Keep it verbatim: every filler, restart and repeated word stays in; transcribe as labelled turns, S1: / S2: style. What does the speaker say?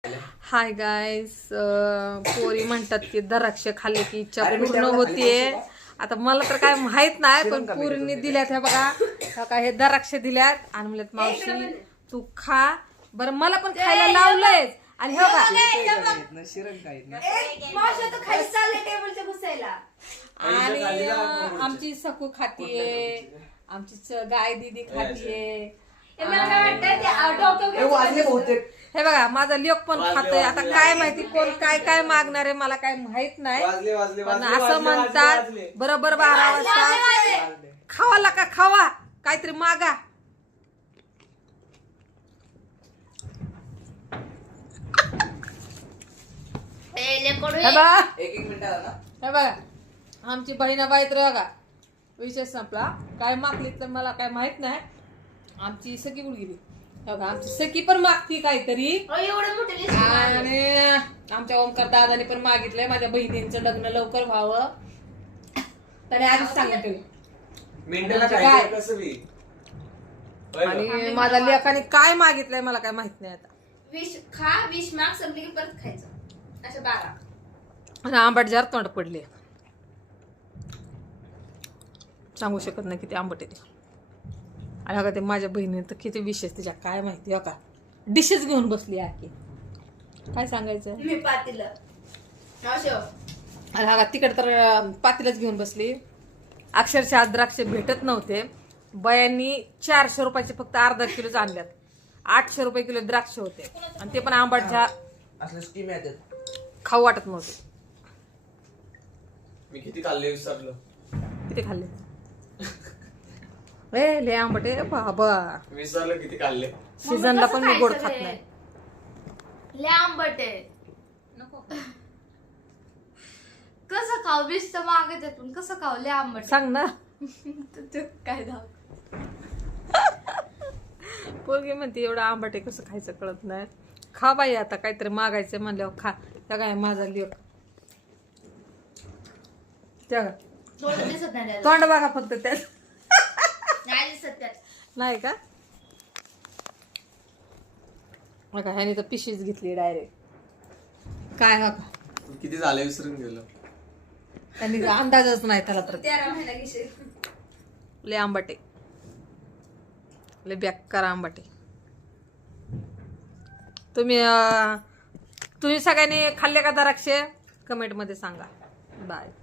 S1: Hi guys, पोरी म्हणतात की द्राक्ष खाल्ले की इच्छा पूर्ण होतीये. आता मला तर काय माहित नाही, पण पोरींनी दिल्यात हे बघा, काय हे द्राक्ष दिल्यात आणि म्हणल्यात मावशी तू खा बरं. मला पण खायला लावलंय आणि हे बघा आणि आमची सकू खातीये, आमची गाय दिदी खातीये. हे बघा माझा लेक पण खातोय. आता काय माहिती कोण काय काय मागणार आहे मला काय माहित नाही, पण असं म्हणतात बरोबर बारा वाजता खावाला का खावा काहीतरी मागा. हे बघा आमची बहिणाबाई तर बघा विषय संपला. काय मागली तर मला काय माहित नाही. आमची सखी कुठे गेली बघा, आमची सखी पण मागती काहीतरी. आणि आमच्या ओमकार दादाने पण मागितलंय माझ्या बहिणींचं लग्न लवकर व्हावं. त्याने आधीच सांगितलं. आणि माझ्या लेकाने काय मागितलंय मला काय माहित नाही. आता
S2: विष खा, विष माग संपली की परत खायचं अशा बारा.
S1: आणि आंबट जार तोंड पडले, सांगू शकत नाही किती आंबट आहे ते. आणि बघा ते माझ्या बहिणीने तर किती विशेष तिच्या काय माहिती हो का, डिशेस घेऊन बसली आहे. काय सांगायचं
S2: मी पातीला
S1: आणि हा तिकडे तर पातीलच घेऊन बसली. अक्षरशः द्राक्ष भेटत नव्हते. बायांनी चारशे रुपयाचे फक्त अर्धा किलो आणल्यात. आठशे रुपये किलो द्राक्ष होते आणि ते पण आंबट झार खाऊ वाटत नव्हते.
S3: मी किती खाल्ले विसरलो.
S1: किती खाल्ले ए ले आंबट आहे बाबा.
S3: विसरलो किती खाल्ले.
S1: सीझनला पण मी गोड खात नाही.
S2: लय आंबट आहे, नको. कसं खाऊ? विष तर मागे त्यातून कसं खाऊ? लय आंबट
S1: सांग ना.
S2: काय धाव
S1: पोरगी म्हणते एवढं आंबट आहे कसं खायचं कळत नाही. खा बाई आता काहीतरी मागायचं म्हणल्यावर खा. त्या काय माझा लेक त्या
S2: थोडं दिसत नाही त्याला.
S1: तोंड बघा फक्त त्यात
S2: नाही दिसत त्यात.
S1: नाही का बघा ह्याने तर पिशीच घेतली डायरेक्ट. काय हा का
S3: किती झाले विसरून गेलो.
S1: त्यांनी अंदाजच नाही त्याला. तर
S2: तेरा महिना घेशील.
S1: लय आंबटे, लय बेकार आंबटे. तुम्ही तुम्ही सगळ्यांनी खाल्ले का द्राक्षे कमेंट मध्ये सांगा. बाय.